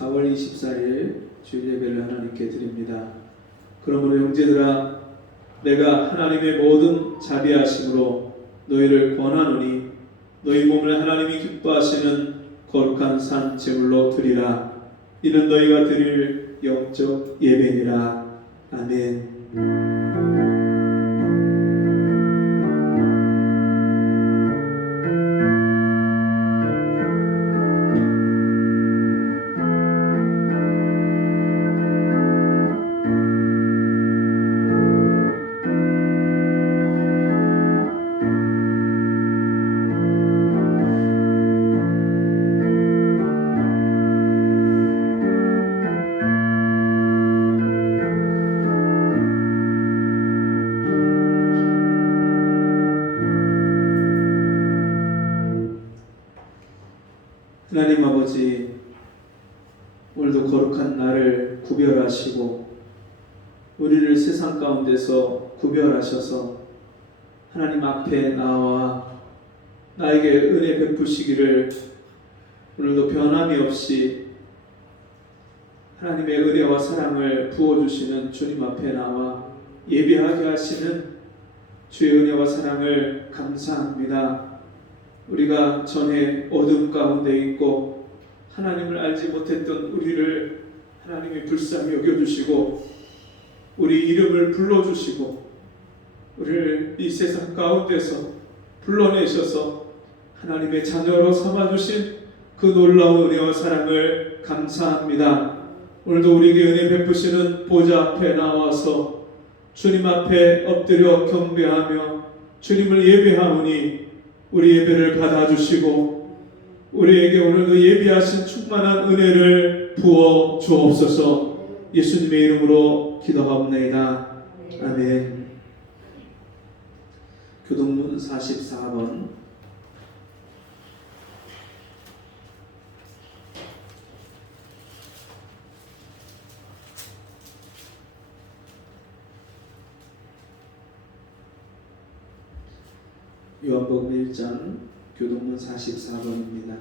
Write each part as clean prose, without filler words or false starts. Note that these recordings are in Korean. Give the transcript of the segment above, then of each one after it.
4월 24일 주일 예배를 하나님께 드립니다. 그러므로 형제들아, 내가 하나님의 모든 자비하심으로 너희를 권하노니 너희 몸을 하나님이 기뻐하시는 거룩한 산 제물로 드리라. 이는 너희가 드릴 영적 예배니라. 아멘. 하나님 아버지, 오늘도 거룩한 날을 구별하시고 우리를 세상 가운데서 구별하셔서 하나님 앞에 나와 나에게 은혜 베푸시기를 오늘도 변함이 없이 하나님의 은혜와 사랑을 부어주시는 주님 앞에 나와 예배하게 하시는 주의 은혜와 사랑을 감사합니다. 우리가 전에 어둠 가운데 있고 하나님을 알지 못했던 우리를 하나님이 불쌍히 여겨주시고 우리 이름을 불러주시고 우리를 이 세상 가운데서 불러내셔서 하나님의 자녀로 삼아주신 그 놀라운 은혜와 사랑을 감사합니다. 오늘도 우리에게 은혜 베푸시는 보좌 앞에 나와서 주님 앞에 엎드려 경배하며 주님을 예배하오니 우리 예배를 받아주시고 우리에게 오늘도 예비하신 충만한 은혜를 부어 주옵소서. 예수님의 이름으로 기도하옵나이다. 아멘. 교동문 44번. 요한복음 1장 교동문 44번입니다.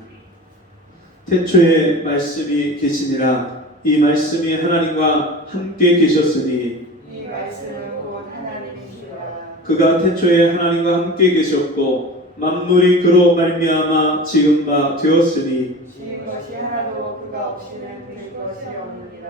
태초에 말씀이 계시니라. 이 말씀이 하나님과 함께 계셨으니 이 말씀은 곧 하나님이시라. 그가 태초에 하나님과 함께 계셨고 만물이 그로 말미암아 지은 바 되었으니 지은 것이 하나도 그가 없이는 될 것이 없느니라.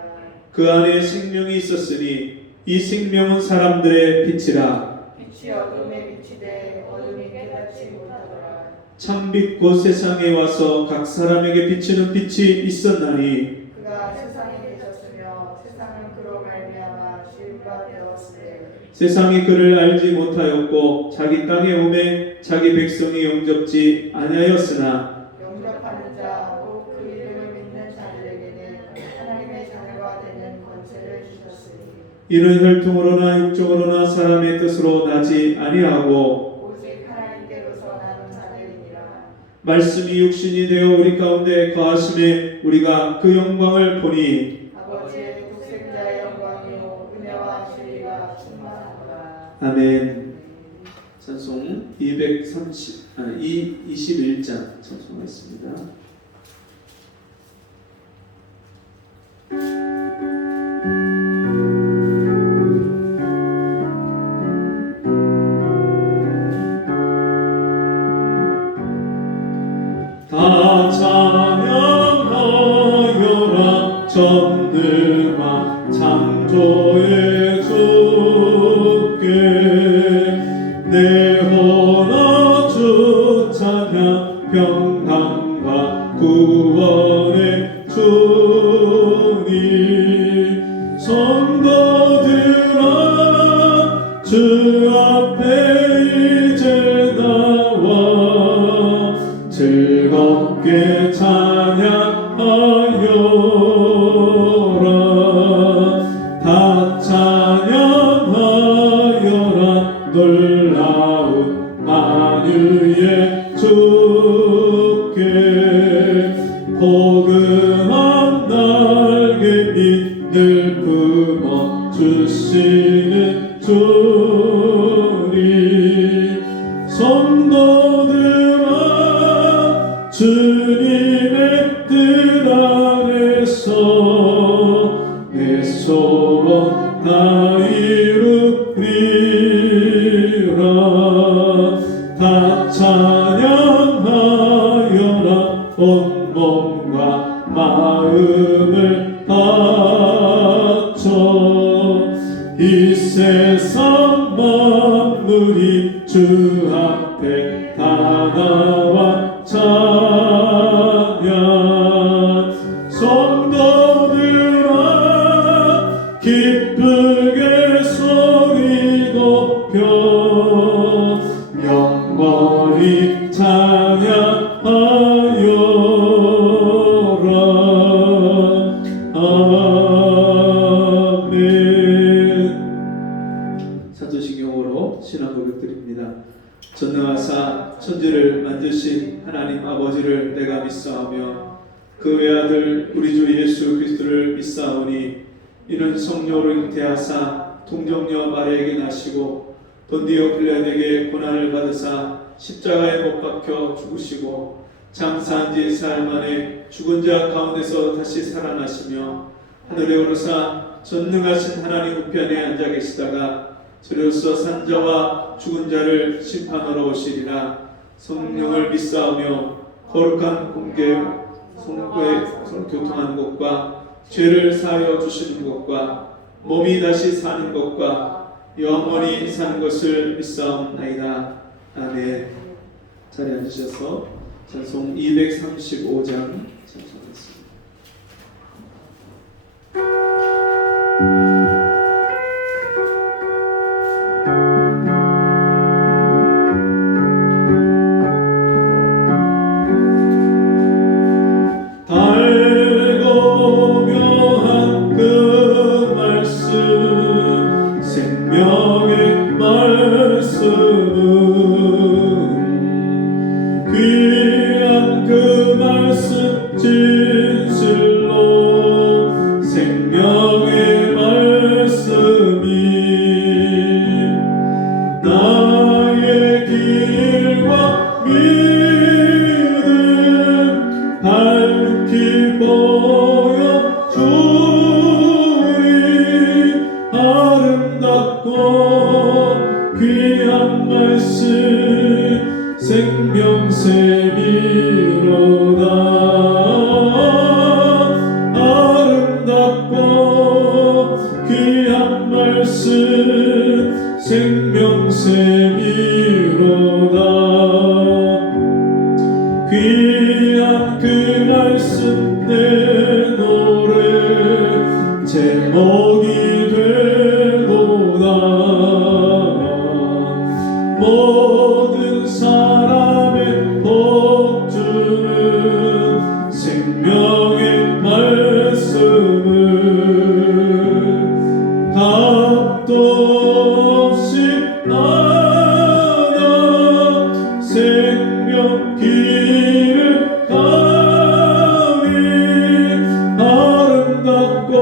그 안에 생명이 있었으니 이 생명은 사람들의 빛이라. 빛이 어둠에 비치되 어둠이 깨닫지 못하더라. 참빛 곧 세상에 와서 각 사람에게 비치는 빛이 있었나니 그가 세상에 계셨으며 세상은 그로 말미암아 지은 바 되었으되 세상이 그를 알지 못하였고 자기 땅에 오매 자기 백성이 영접지 아니하였으나 영접하는 자 곧 그 이름을 믿는 자들에게는 하나님의 자녀가 되는 권세를 주셨으니 이는 혈통으로나 육종으로나 사람의 뜻으로 나지 아니하고 오직 하나님께로서 나는 자들이니라. 말씀이 육신이 되어 우리 가운데 거하심에 우리가 그 영광을 보니 아버지의 독생자의 영광이요 은혜와 진리가 충만하더라. 아멘. 찬송 21장 찬송하겠습니다. 다 찬양하여라 전능한 창조의 주께 내 혼아 주 찬양 평강과 구원의 주님 성도들아 주 앞에 이제 나와 즐겁게 찬양하여라. 다 찬양하여라. 놀라운 만유의 주께 포근한 날개 늘 품어 주시는 주님 성도들아 주님의 뜻 안에 내 소원 다 이루리라. 다 찬양하여라. 온 몸과 마음을 바쳐. 이 세상 만물이 주 앞에 다 나와 찬양. 성도들아 기쁘게 소리 높여 영원히 찬양하여라. 아멘. 사도신경으로 신앙 고백드립니다. 전능하사 천지를 만드신 하나님 아버지를 내가 믿사오며 그 외아들 우리 주 예수 그리스도를 믿사오니 이는 성령으로 잉태하사 동정녀 마리아에게 나시고 본디오 빌라도에게 고난을 받으사 십자가에 못 박혀 죽으시고 장사한 지 사흘 만에 죽은 자 가운데서 다시 살아나시며 하늘에 오르사 전능하신 하나님 우편에 앉아 계시다가 저로서 산자와 죽은 자를 심판하러 오시리라. 성령을 믿사오며 거룩한 공개 성도의 교통하는 것과 죄를 사하여 주시는 것과 몸이 다시 사는 것과 영원히 사는 것을 믿사옵나이다. 아멘. 자리에 앉으셔서 찬송 235장 찬송하겠습니다. 생명의 말씀 귀한 그 말씀 진실로 생명의 말씀이 나의 길과 믿음 밝히 보여 주리. 아름답고 귀한 말씀 생명샘이로다. 아름답고 귀한 말씀 생명샘이로다. 귀한 그 말씀 내 노래 제목이 모든 사람의 복 주는 생명의 말씀을 답도 없이 나나 생명 길을 가니. 아름답고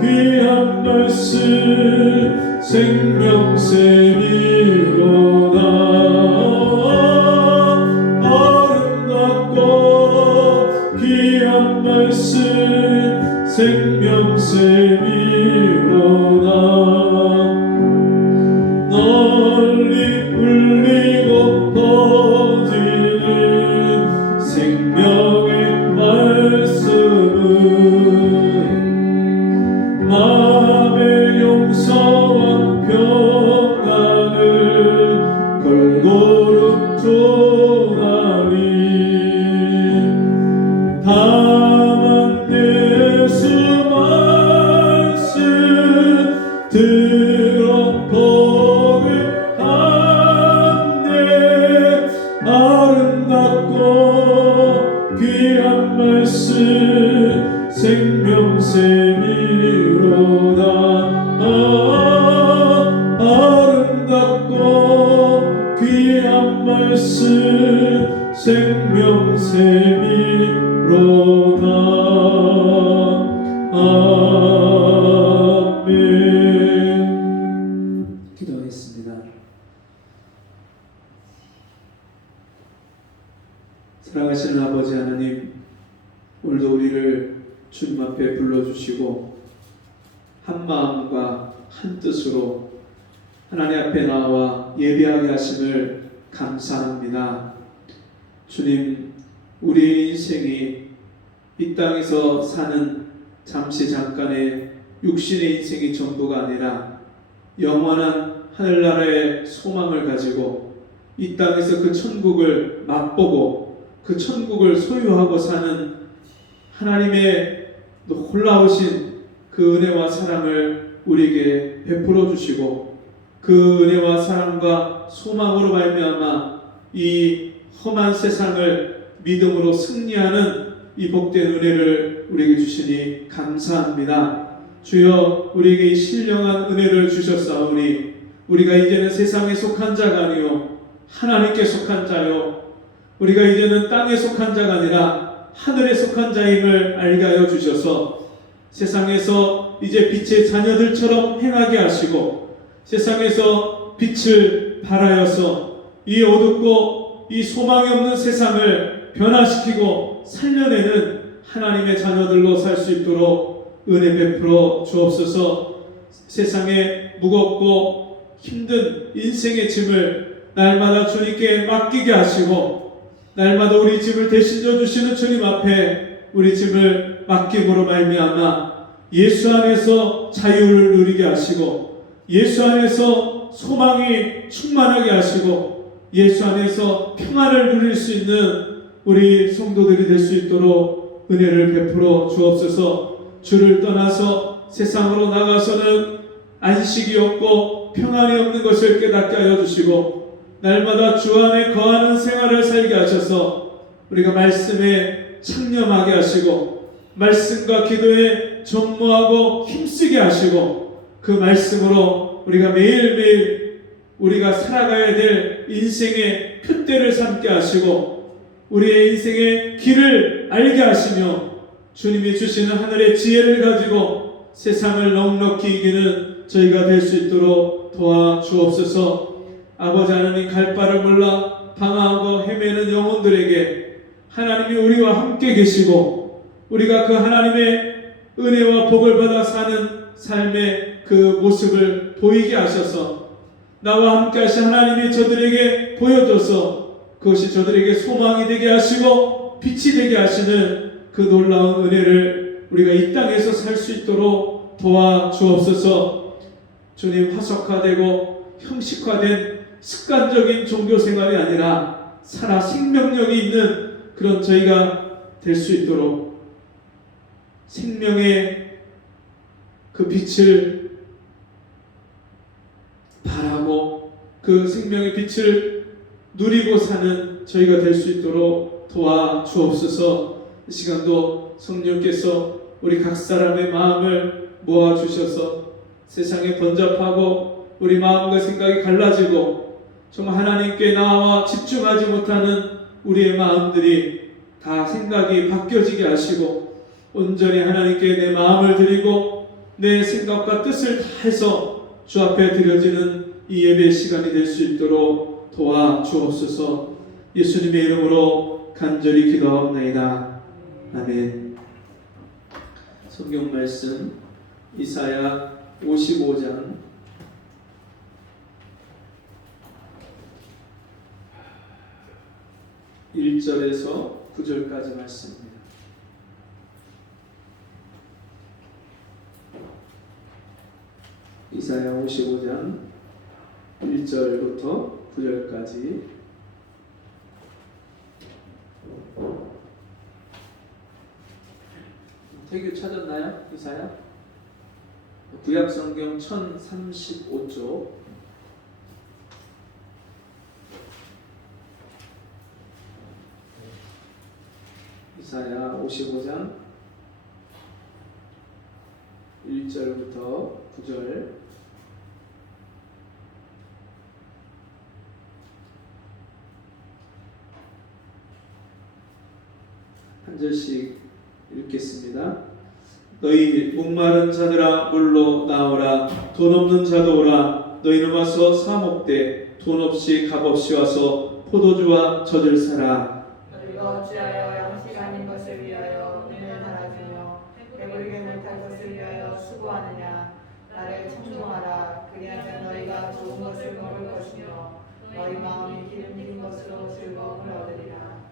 귀한 말씀 생명샘이로다. 아름답고 귀한 말씀 생명샘이로다. 널리 울리고 퍼지는 생명의 말씀은 마음의 용서와 평안을 골고루 전하리. 다만 예수 말씀 들어 복을 받네. 아름답고 귀한 말씀 생명샘이로다. 아름답고 귀한 말씀 생명샘이로다. 아멘. 기도하겠습니다. 사랑하시는 아버지 하나님, 오늘도 우리를 주님 앞에 불러주시고 한 마음과 한 뜻으로 하나님 앞에 나와 예배하게 하심을 감사합니다. 주님, 우리의 인생이 이 땅에서 사는 잠시 잠깐의 육신의 인생이 전부가 아니라 영원한 하늘나라의 소망을 가지고 이 땅에서 그 천국을 맛보고 그 천국을 소유하고 사는 하나님의 놀라우신 그 은혜와 사랑을 우리에게 베풀어 주시고 그 은혜와 사랑과 소망으로 말미암아 이 험한 세상을 믿음으로 승리하는 이 복된 은혜를 우리에게 주시니 감사합니다. 주여, 우리에게 이 신령한 은혜를 주셨사오니 우리가 이제는 세상에 속한 자가 아니요 하나님께 속한 자요, 우리가 이제는 땅에 속한 자가 아니라 하늘에 속한 자임을 알게 하여 주셔서 세상에서 이제 빛의 자녀들처럼 행하게 하시고 세상에서 빛을 발하여서 이 어둡고 이 소망이 없는 세상을 변화시키고 살려내는 하나님의 자녀들로 살 수 있도록 은혜 베풀어 주옵소서. 세상에 무겁고 힘든 인생의 짐을 날마다 주님께 맡기게 하시고 날마다 우리 짐을 대신져 주시는 주님 앞에 우리 짐을 맡김으로 말미암아 예수 안에서 자유를 누리게 하시고 예수 안에서 소망이 충만하게 하시고 예수 안에서 평안을 누릴 수 있는 우리 성도들이 될 수 있도록 은혜를 베풀어 주옵소서. 주를 떠나서 세상으로 나가서는 안식이 없고 평안이 없는 것을 깨닫게 하여 주시고 날마다 주 안에 거하는 생활을 살게 하셔서 우리가 말씀에 창념하게 하시고 말씀과 기도에 전무하고 힘쓰게 하시고 그 말씀으로 우리가 매일매일 우리가 살아가야 될 인생의 표대를 삼게 하시고 우리의 인생의 길을 알게 하시며 주님이 주시는 하늘의 지혜를 가지고 세상을 넉넉히 이기는 저희가 될 수 있도록 도와주옵소서. 아버지 하나님, 갈 바를 몰라 방황하고 헤매는 영혼들에게 하나님이 우리와 함께 계시고 우리가 그 하나님의 은혜와 복을 받아 사는 삶의 그 모습을 보이게 하셔서 나와 함께 하신 하나님이 저들에게 보여줘서 그것이 저들에게 소망이 되게 하시고 빛이 되게 하시는 그 놀라운 은혜를 우리가 이 땅에서 살 수 있도록 도와주옵소서. 주님, 화석화되고 형식화된 습관적인 종교 생활이 아니라 살아 생명력이 있는 그런 저희가 될 수 있도록 생명의 그 빛을 바라고 그 생명의 빛을 누리고 사는 저희가 될 수 있도록 도와주옵소서. 이 시간도 성령께서 우리 각 사람의 마음을 모아주셔서 세상에 번잡하고 우리 마음과 생각이 갈라지고 정말 하나님께 나와 집중하지 못하는 우리의 마음들이 다 생각이 바뀌어지게 하시고 온전히 하나님께 내 마음을 드리고 내 생각과 뜻을 다해서 주 앞에 드려지는 이 예배 시간이 될 수 있도록 도와주옵소서. 예수님의 이름으로 간절히 기도하옵나이다. 아멘. 성경 말씀 이사야 55장 1절에서 9절까지 말씀입니다. 이사야 55장 1절부터 9절까지 태교 찾았나요? 이사야? 구약성경 1035쪽 이사야 55장 1절부터 9절 한 절씩 읽겠습니다. 너희 목마른 자들아 물로 나오라. 돈 없는 자도 오라. 너희는 와서 사 먹되 돈 없이 값 없이 와서 포도주와 젖을 사라. 너희가 어찌하여 양식 아닌 것을 위하여 눈을 달아주며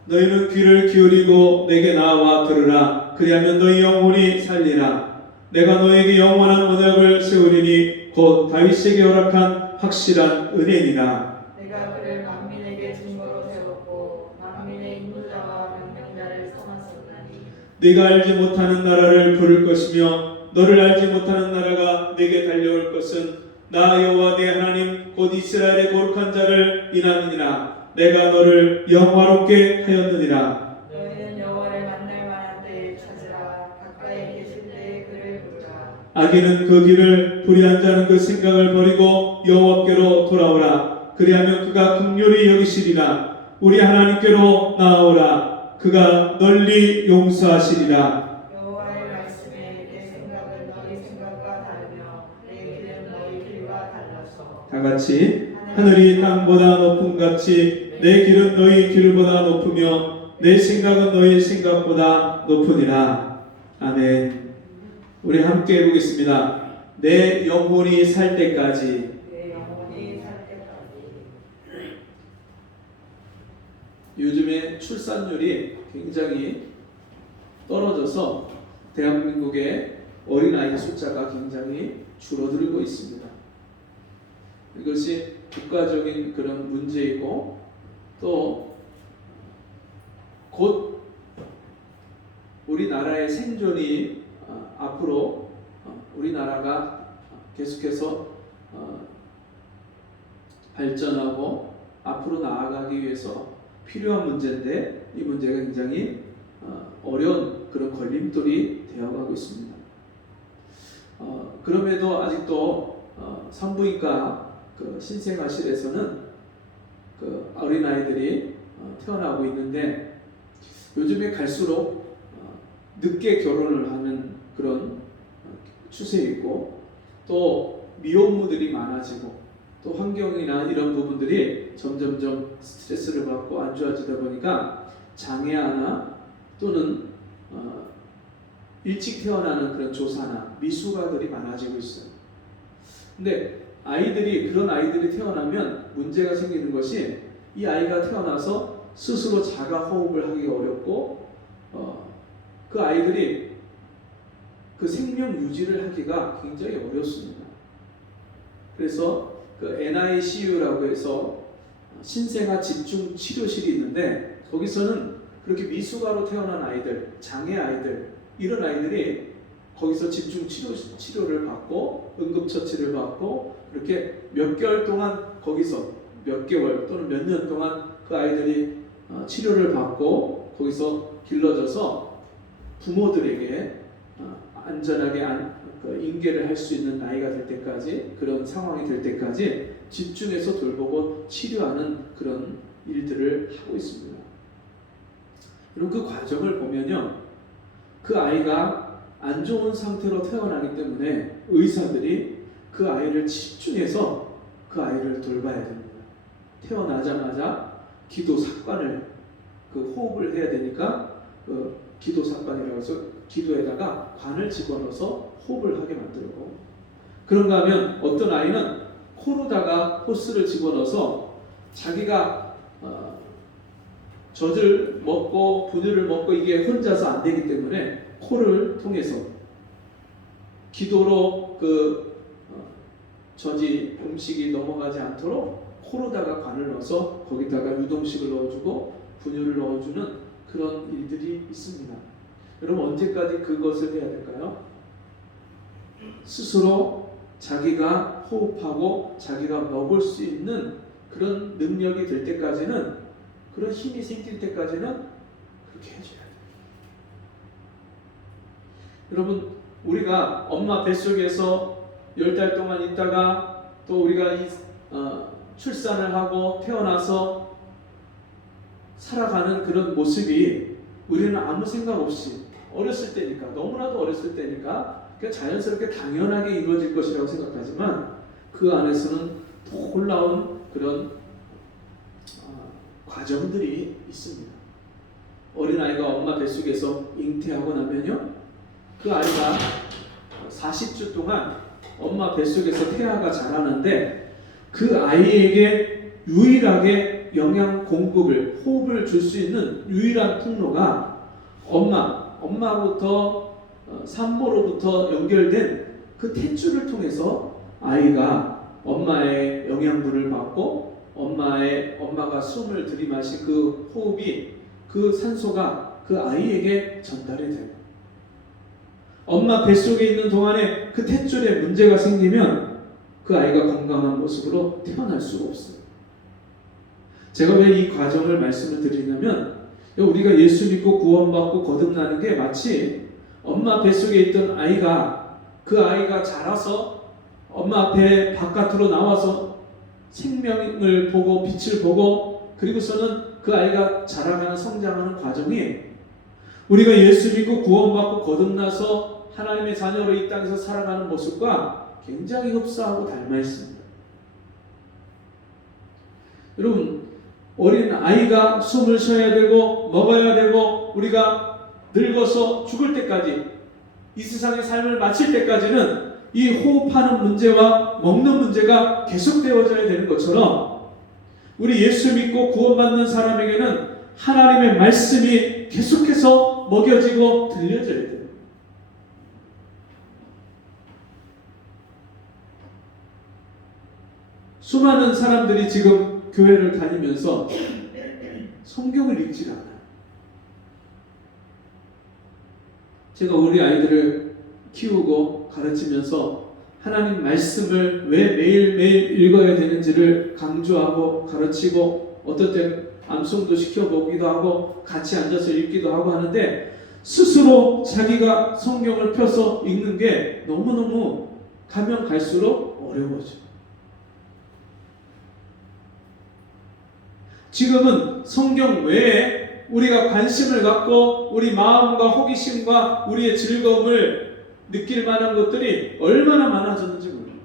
너희는 귀를 기울이고 내게 나와 들으라. 그리하면 너희 영혼이 살리라. 내가 너에게 영원한 언약을 세우리니 곧 다윗에게 허락한 확실한 은혜니라. 내가 그를 만민에게 증거로 세웠고 만민의 인도자와 명령자를 삼았었나니 네가 알지 못하는 나라를 부를 것이며 너를 알지 못하는 나라가 내게 달려올 것은 나 여호와 내 하나님 곧 이스라엘의 거룩한 자를 인함이니라. 내가 너를 영화롭게 하였느니라. 너희는 여호와를 만날 만한 때에 찾으라. 가까이 계실 때에 그를 부르라. 악인은 그 길을 불의한 자는 그 생각을 버리고 여호와께로 돌아오라. 그리하면 그가 긍휼히 여기시리라. 우리 하나님께로 나아오라. 그가 널리 용서하시리라. 여호와의 말씀에 내 생각은 너희 생각과 다르며 내 길은 너희 길과 달라서 다 같이 하늘이 땅보다 높음 같이 내 길은 너희 길보다 높으며 내 생각은 너희 생각보다 높으니라. 아멘. 우리 함께 해보겠습니다. 내 영혼이 살 때까지. 내 영혼이 살 때까지. 요즘에 출산율이 굉장히 떨어져서 대한민국의 어린아이 숫자가 굉장히 줄어들고 있습니다. 이것이 국가적인 그런 문제이고 또 곧 우리나라의 생존이 앞으로 우리나라가 계속해서 발전하고 앞으로 나아가기 위해서 필요한 문제인데 이 문제가 굉장히 어려운 그런 걸림돌이 되어가고 있습니다. 그럼에도 아직도 산부인과 그 신생아실에서는 그 어린아이들이 태어나고 있는데 요즘에 갈수록 늦게 결혼을 하는 그런 추세에 있고 또 미혼모들이 많아지고 또 환경이나 이런 부분들이 점점점 스트레스를 받고 안 좋아지다 보니까 장애아나 또는 일찍 태어나는 그런 조사나 미숙아들이 많아지고 있어요. 근데 그런 아이들이 태어나면 문제가 생기는 것이 이 아이가 태어나서 스스로 자가 호흡을 하기 어렵고 그 아이들이 그 생명 유지를 하기가 굉장히 어렵습니다. 그래서 그 NICU라고 해서 신생아 집중 치료실이 있는데 거기서는 그렇게 미숙아로 태어난 아이들, 장애 아이들 이런 아이들이 거기서 집중 치료를 받고 응급처치를 받고 그렇게 몇 개월 동안 거기서 몇 개월 또는 몇 년 동안 그 아이들이 치료를 받고 거기서 길러져서 부모들에게 안전하게 인계를 할 수 있는 나이가 될 때까지 그런 상황이 될 때까지 집중해서 돌보고 치료하는 그런 일들을 하고 있습니다. 여러분 그 과정을 보면요, 그 아이가 안 좋은 상태로 태어나기 때문에 의사들이 그 아이를 집중해서 그 아이를 돌봐야 됩니다. 태어나자마자 기도삭관을 호흡을 해야 되니까 기도삭관이라고 해서 기도에다가 관을 집어넣어서 호흡을 하게 만들고, 그런가 하면 어떤 아이는 코로다가 호스를 집어넣어서 자기가 젖을 먹고 분유를 먹고 이게 혼자서 안 되기 때문에 코를 통해서 기도로 젖이 음식이 넘어가지 않도록 코로다가 관을 넣어서 거기다가 유동식을 넣어주고 분유를 넣어주는 그런 일들이 있습니다. 여러분 언제까지 그것을 해야 될까요? 스스로 자기가 호흡하고 자기가 먹을 수 있는 그런 능력이 될 때까지는, 그런 힘이 생길 때까지는 그렇게 해줘야 돼요. 여러분 우리가 엄마 뱃속에서 10달 동안 있다가 또 우리가 출산을 하고 태어나서 살아가는 그런 모습이 우리는 아무 생각 없이 어렸을 때니까, 너무나도 어렸을 때니까 그냥 자연스럽게 당연하게 이루어질 것이라고 생각하지만 그 안에서는 놀라운 그런 과정들이 있습니다. 어린아이가 엄마 뱃속에서 잉태하고 나면요, 그 아이가 40주 동안 엄마 뱃속에서 태아가 자라는데 그 아이에게 유일하게 영양 공급을, 호흡을 줄 수 있는 유일한 통로가 엄마로부터 산모로부터 연결된 그 탯줄을 통해서 아이가 엄마의 영양분을 받고 엄마가 숨을 들이마신 그 호흡이, 그 산소가 그 아이에게 전달이 돼요. 엄마 뱃속에 있는 동안에 그 탯줄에 문제가 생기면 그 아이가 건강한 모습으로 태어날 수가 없어요. 제가 왜 이 과정을 말씀을 드리냐면, 우리가 예수 믿고 구원받고 거듭나는 게 마치 엄마 뱃속에 있던 아이가, 그 아이가 자라서 엄마 배 바깥으로 나와서 생명을 보고 빛을 보고, 그리고서는 그 아이가 자라가는 성장하는 과정이 우리가 예수 믿고 구원받고 거듭나서 하나님의 자녀로 이 땅에서 살아가는 모습과 굉장히 흡사하고 닮아 있습니다. 여러분, 어린 아이가 숨을 쉬어야 되고 먹어야 되고 우리가 늙어서 죽을 때까지, 이 세상의 삶을 마칠 때까지는 이 호흡하는 문제와 먹는 문제가 계속되어져야 되는 것처럼, 우리 예수 믿고 구원받는 사람에게는 하나님의 말씀이 계속해서 먹여지고 들려져야 돼요. 수많은 사람들이 지금 교회를 다니면서 성경을 읽지 않아요. 제가 우리 아이들을 키우고 가르치면서 하나님 말씀을 왜 매일매일 읽어야 되는지를 강조하고 가르치고, 어떨 때 암송도 시켜보기도 하고 같이 앉아서 읽기도 하고 하는데, 스스로 자기가 성경을 펴서 읽는 게 너무너무 가면 갈수록 어려워져요. 지금은 성경 외에 우리가 관심을 갖고 우리 마음과 호기심과 우리의 즐거움을 느낄 만한 것들이 얼마나 많아졌는지 몰라요.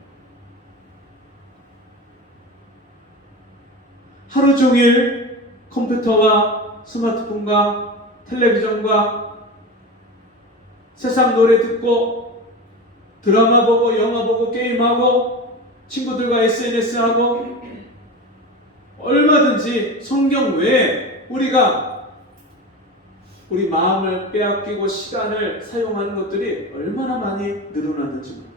하루 종일 컴퓨터와 스마트폰과 텔레비전과 세상 노래 듣고 드라마 보고 영화 보고 게임하고 친구들과 SNS하고, 얼마든지 성경 외에 우리가 우리 마음을 빼앗기고 시간을 사용하는 것들이 얼마나 많이 늘어났는지 몰라요.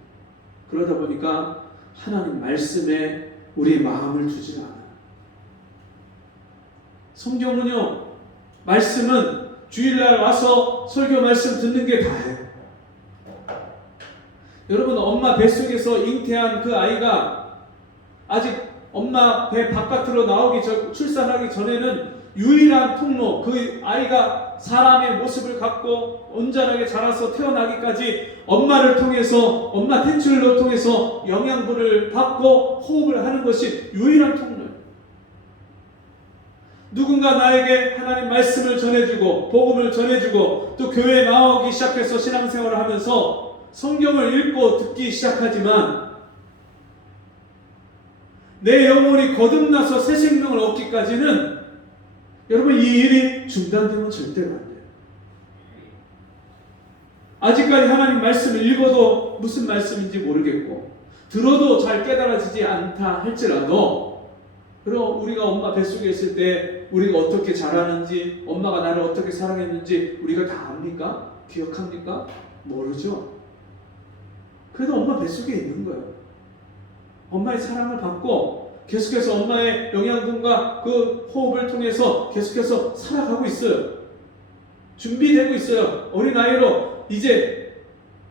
그러다 보니까 하나님 말씀에 우리의 마음을 두지 않아요. 성경은요, 말씀은 주일날 와서 설교 말씀 듣는 게 다예요. 여러분, 엄마 뱃속에서 잉태한 그 아이가 아직 엄마 배 바깥으로 나오기 전, 출산하기 전에는 유일한 통로, 그 아이가 사람의 모습을 갖고 온전하게 자라서 태어나기까지 엄마를 통해서, 엄마 탯줄로 통해서 영양분을 받고 호흡을 하는 것이 유일한 통로예요. 누군가 나에게 하나님 말씀을 전해주고 복음을 전해주고 또 교회에 나오기 시작해서 신앙생활을 하면서 성경을 읽고 듣기 시작하지만, 내 영혼이 거듭나서 새 생명을 얻기까지는 여러분, 이 일이 중단되면 절대로 안 돼요. 아직까지 하나님 말씀을 읽어도 무슨 말씀인지 모르겠고 들어도 잘 깨달아지지 않다 할지라도, 그럼 우리가 엄마 뱃속에 있을 때 우리가 어떻게 자라는지, 엄마가 나를 어떻게 사랑했는지 우리가 다 압니까? 기억합니까? 모르죠. 그래도 엄마 뱃속에 있는 거예요. 엄마의 사랑을 받고 계속해서 엄마의 영양분과 그 호흡을 통해서 계속해서 살아가고 있어요. 준비되고 있어요. 어린아이로 이제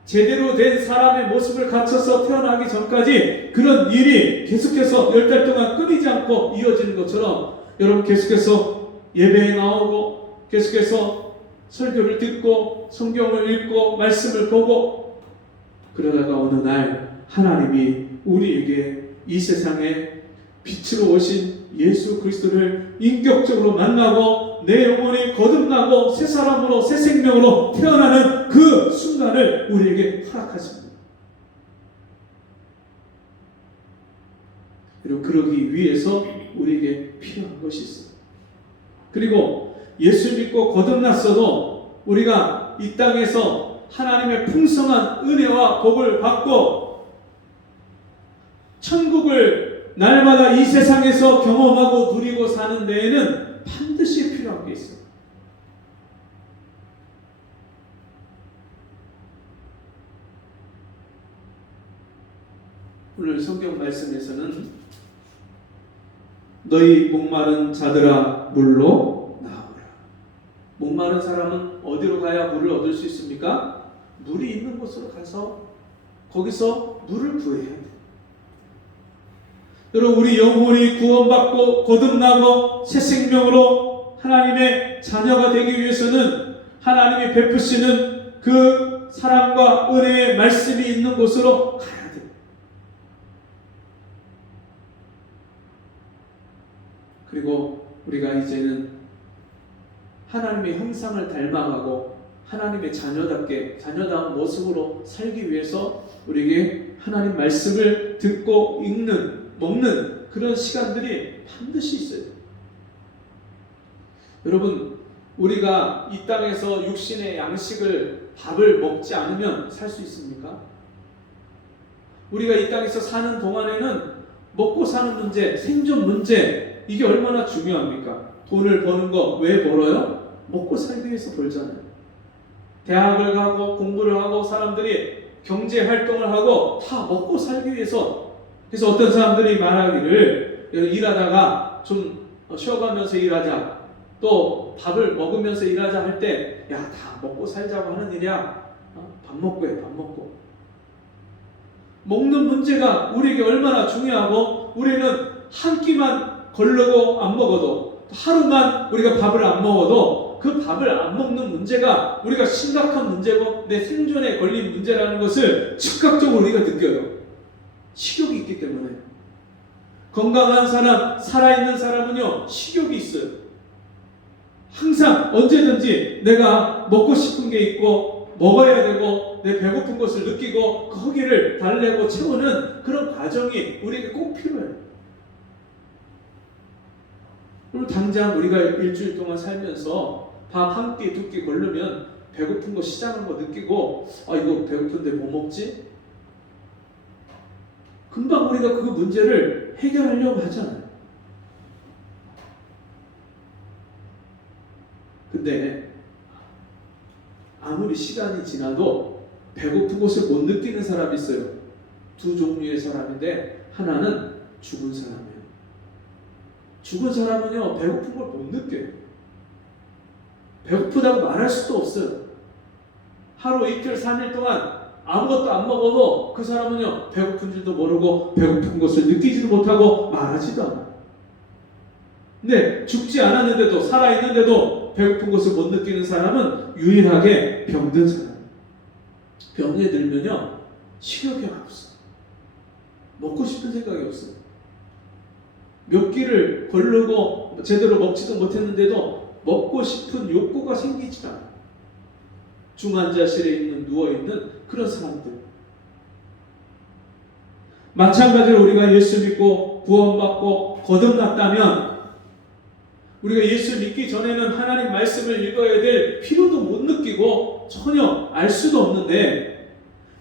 제대로 된 사람의 모습을 갖춰서 태어나기 전까지 그런 일이 계속해서 10달 동안 끊이지 않고 이어지는 것처럼, 여러분 계속해서 예배에 나오고 계속해서 설교를 듣고 성경을 읽고 말씀을 보고, 그러다가 어느 날 하나님이 우리에게 이 세상에 빛으로 오신 예수 그리스도를 인격적으로 만나고 내 영혼이 거듭나고 새 사람으로 새 생명으로 태어나는 그 순간을 우리에게 허락하십니다. 그리고 그러기 위해서 우리에게 필요한 것이 있어요. 그리고 예수 믿고 거듭났어도 우리가 이 땅에서 하나님의 풍성한 은혜와 복을 받고 천국을 날마다 이 세상에서 경험하고 누리고 사는 데에는 반드시 필요한 게 있어요. 오늘 성경 말씀에서는 너희 목마른 자들아 물로 나오라. 목마른 사람은 어디로 가야 물을 얻을 수 있습니까? 물이 있는 곳으로 가서 거기서 물을 구해야 돼요. 여러분, 우리 영혼이 구원받고 거듭나고 새 생명으로 하나님의 자녀가 되기 위해서는 하나님이 베푸시는 그 사랑과 은혜의 말씀이 있는 곳으로 가야 돼요. 그리고 우리가 이제는 하나님의 형상을 닮아가고 하나님의 자녀답게 자녀다운 모습으로 살기 위해서 우리에게 하나님 말씀을 듣고 읽는 먹는 그런 시간들이 반드시 있어요. 여러분, 우리가 이 땅에서 육신의 양식을 밥을 먹지 않으면 살 수 있습니까? 우리가 이 땅에서 사는 동안에는 먹고 사는 문제, 생존 문제, 이게 얼마나 중요합니까? 돈을 버는 거 왜 벌어요? 먹고 살기 위해서 벌잖아요. 대학을 가고 공부를 하고 사람들이 경제 활동을 하고 다 먹고 살기 위해서. 그래서 어떤 사람들이 말하기를 일하다가 좀 쉬어가면서 일하자, 또 밥을 먹으면서 일하자 할 때 야, 다 먹고 살자고 하는 일이야. 밥 먹고 해, 밥 먹고. 먹는 문제가 우리에게 얼마나 중요하고, 우리는 한 끼만 걸르고 안 먹어도, 하루만 우리가 밥을 안 먹어도 그 밥을 안 먹는 문제가 우리가 심각한 문제고 내 생존에 걸린 문제라는 것을 즉각적으로 우리가 느껴요. 식욕이 있기 때문에. 건강한 사람, 살아있는 사람은요, 식욕이 있어요. 항상 언제든지 내가 먹고 싶은 게 있고 먹어야 되고 내 배고픈 것을 느끼고 거기를 달래고 채우는 그런 과정이 우리에게 꼭 필요해요. 오늘 당장 우리가 일주일 동안 살면서 밥 한 끼, 두 끼 걸르면 배고픈 거 시작한 거 느끼고 이거 배고픈데 뭐 먹지? 금방 우리가 그 문제를 해결하려고 하잖아요. 근데 아무리 시간이 지나도 배고픈 것을 못 느끼는 사람이 있어요. 두 종류의 사람인데, 하나는 죽은 사람이에요. 죽은 사람은요, 배고픈 걸 못 느껴요. 배고프다고 말할 수도 없어요. 하루, 이틀, 3일 동안 아무것도 안 먹어도 그 사람은요, 배고픈 줄도 모르고 배고픈 것을 느끼지도 못하고 말하지도 않아요. 근데 죽지 않았는데도, 살아있는데도 배고픈 것을 못 느끼는 사람은 유일하게 병든 사람. 병에 들면요, 식욕이 없어. 먹고 싶은 생각이 없어. 몇 끼를 거르고 제대로 먹지도 못했는데도 먹고 싶은 욕구가 생기지 않아요. 중환자실에 있는, 누워있는 그런 사람들. 마찬가지로 우리가 예수 믿고 구원받고 거듭났다면, 우리가 예수 믿기 전에는 하나님 말씀을 읽어야 될 필요도 못 느끼고 전혀 알 수도 없는데,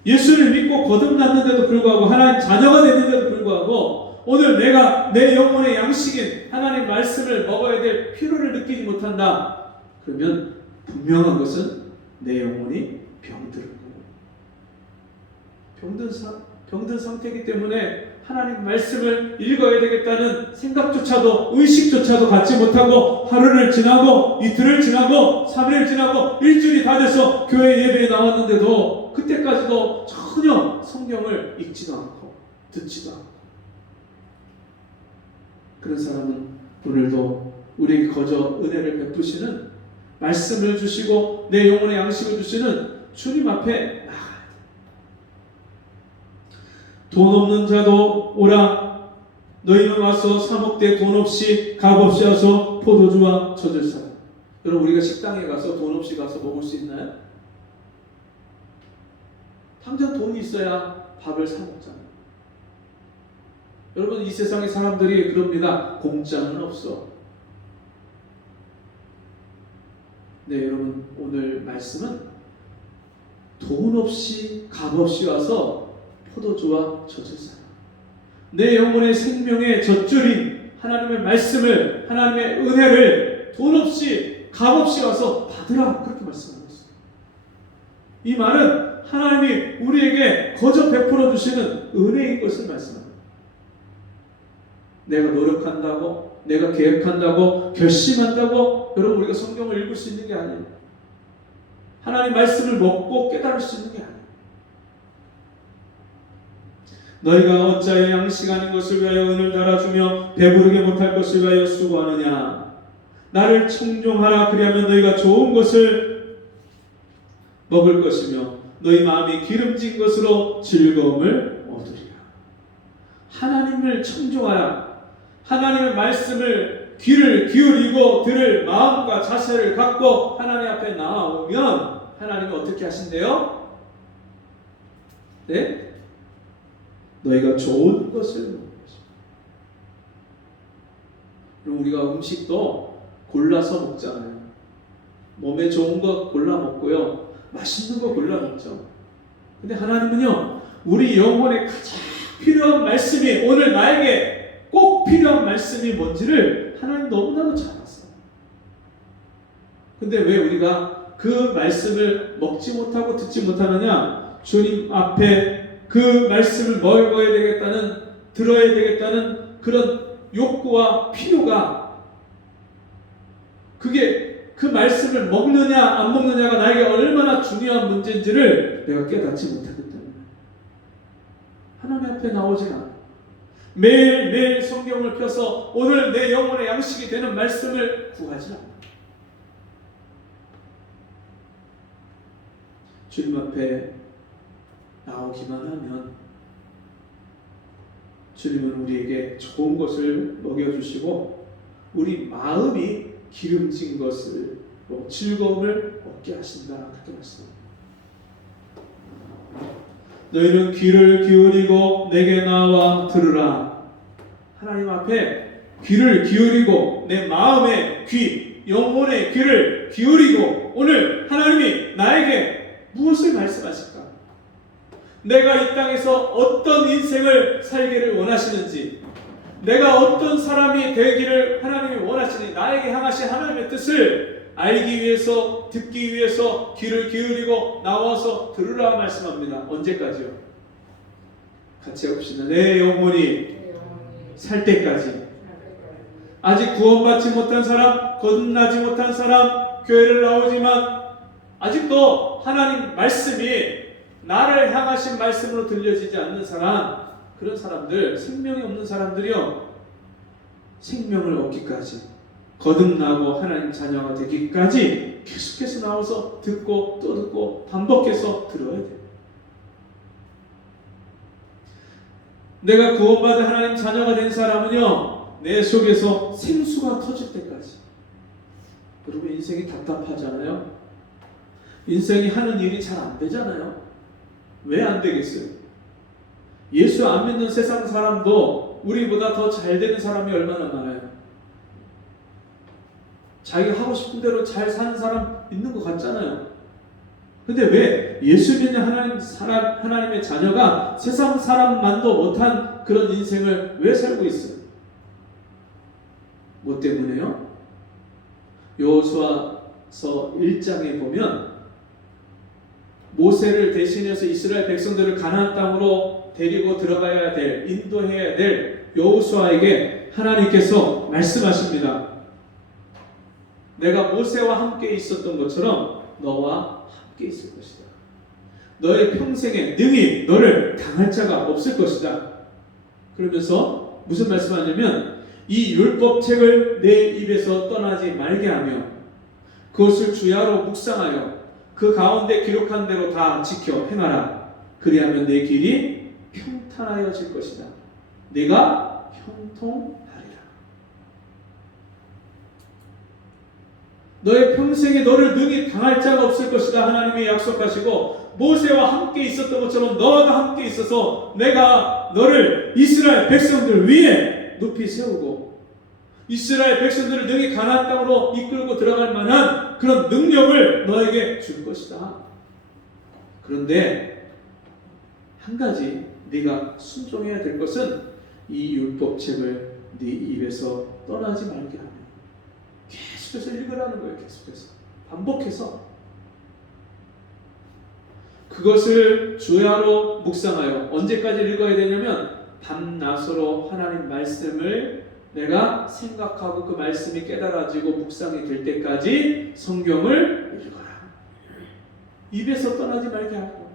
예수를 믿고 거듭났는데도 불구하고, 하나님 자녀가 됐는데도 불구하고 오늘 내가 내 영혼의 양식인 하나님 말씀을 먹어야 될 필요를 느끼지 못한다. 그러면 분명한 것은 내 영혼이 병든 거예요. 병든 상태이기 때문에 하나님 말씀을 읽어야 되겠다는 생각조차도, 의식조차도 갖지 못하고, 하루를 지나고 이틀을 지나고 3일을 지나고 일주일이 다 돼서 교회 예배에 나왔는데도 그때까지도 전혀 성경을 읽지도 않고 듣지도 않고. 그런 사람은 오늘도 우리에게 거저 은혜를 베푸시는, 말씀을 주시고 내 영혼의 양식을 주시는 주님 앞에 나가야 돼. 돈 없는 자도 오라. 너희는 와서 사 먹되 돈 없이 값 없이 와서 포도주와 젖을 사라. 여러분, 우리가 식당에 가서 돈 없이 가서 먹을 수 있나요? 당장 돈이 있어야 밥을 사 먹잖아요. 여러분, 이 세상의 사람들이 그럽니다. 공짜는 없어. 네, 여러분, 오늘 말씀은 돈 없이 값 없이 와서 포도주와 젖을 사라. 내 영혼의 생명의 젖줄인 하나님의 말씀을, 하나님의 은혜를 돈 없이 값없이 와서 받으라, 그렇게 말씀하고 있어요. 이 말은 하나님이 우리에게 거저 베풀어 주시는 은혜인 것을 말씀합니다. 내가 노력한다고, 내가 계획한다고, 결심한다고 여러분 우리가 성경을 읽을 수 있는 게 아니에요. 하나님 말씀을 먹고 깨달을 수 있는 게 아니에요. 너희가 어찌하여 양식 아닌 것을 위하여 은을 달아주며 배부르게 못할 것을 위하여 수고하느냐. 나를 청종하라. 그리하면 너희가 좋은 것을 먹을 것이며 너희 마음이 기름진 것으로 즐거움을 얻으리라. 하나님을 청종하라. 하나님의 말씀을 귀를 기울이고 들을 마음과 자세를 갖고 하나님 앞에 나아오면 하나님은 어떻게 하신대요? 네? 너희가 좋은 것을 먹는 것입니다. 그리고 우리가 음식도 골라서 먹잖아요. 몸에 좋은 거 골라 먹고요, 맛있는 거 골라 먹죠. 근데 하나님은요, 우리 영혼에 가장 필요한 말씀이, 오늘 나에게 꼭 필요한 말씀이 뭔지를 하나님 너무나도 잘 아세요. 근데 왜 우리가 그 말씀을 먹지 못하고 듣지 못하느냐? 주님 앞에 그 말씀을 먹어야 되겠다는, 들어야 되겠다는 그런 욕구와 필요가, 그게 그 말씀을 먹느냐 안 먹느냐가 나에게 얼마나 중요한 문제인지를 내가 깨닫지 못하기 때문에 하나님 앞에 나오진 않아요. 매일매일 성경을 펴서 오늘 내 영혼의 양식이 되는 말씀을 구하지 않아요. 주님 앞에 나오기만 하면 주님은 우리에게 좋은 것을 먹여주시고 우리 마음이 기름진 것을, 즐거움을 얻게 하신다, 그렇게 말씀합니다. 너희는 귀를 기울이고 내게 나와 들으라. 하나님 앞에 귀를 기울이고 내 마음의 귀, 영혼의 귀를 기울이고 오늘 하나님이 나에게 무엇을 말씀하실까? 내가 이 땅에서 어떤 인생을 살기를 원하시는지, 내가 어떤 사람이 되기를 하나님이 원하시니, 나에게 향하신 하나님의 뜻을 알기 위해서, 듣기 위해서 귀를 기울이고 나와서 들으라 말씀합니다. 언제까지요? 같이 해봅시다. 내 영혼이 살 때까지. 아직 구원받지 못한 사람, 거듭나지 못한 사람, 교회를 나오지만 아직도 하나님 말씀이 나를 향하신 말씀으로 들려지지 않는 사람, 그런 사람들, 생명이 없는 사람들이요, 생명을 얻기까지, 거듭나고 하나님 자녀가 되기까지 계속해서 나와서 듣고 또 듣고 반복해서 들어야 돼요. 내가 구원받은 하나님 자녀가 된 사람은요, 내 속에서 생수가 터질 때까지. 여러분, 인생이 답답하잖아요. 인생이 하는 일이 잘 안 되잖아요. 왜 안 되겠어요? 예수 안 믿는 세상 사람도 우리보다 더 잘 되는 사람이 얼마나 많아요. 자기가 하고 싶은 대로 잘 사는 사람 있는 것 같잖아요. 근데 왜 예수 믿는 하나님의 자녀가 세상 사람만도 못한 그런 인생을 왜 살고 있어요? 뭐 때문에요? 여호수아서 1장에 보면 모세를 대신해서 이스라엘 백성들을 가나안 땅으로 데리고 들어가야 될, 인도해야 될 여호수아에게 하나님께서 말씀하십니다. 내가 모세와 함께 있었던 것처럼 너와 함께 있을 것이다. 너의 평생에 능히 너를 당할 자가 없을 것이다. 그러면서 무슨 말씀하냐면 이 율법책을 내 입에서 떠나지 말게 하며 그것을 주야로 묵상하여 그 가운데 기록한 대로 다 지켜 행하라. 그리하면 내 길이 평탄하여질 것이다. 네가 형통하리라. 너의 평생에 너를 능히 당할 자가 없을 것이다. 하나님이 약속하시고 모세와 함께 있었던 것처럼 너와 함께 있어서 내가 너를 이스라엘 백성들 위에 높이 세우고 이스라엘 백성들을 능히 가나안 땅으로 이끌고 들어갈 만한 그런 능력을 너에게 줄 것이다. 그런데 한 가지 네가 순종해야 될 것은 이 율법책을 네 입에서 떠나지 말게 하며 계속해서 읽으라는 거예요. 계속해서 반복해서 그것을 주야로 묵상하여 언제까지 읽어야 되냐면 밤낮으로 하나님 말씀을 내가 생각하고 그 말씀이 깨달아지고 묵상이 될 때까지 성경을 읽어라. 입에서 떠나지 말게 하고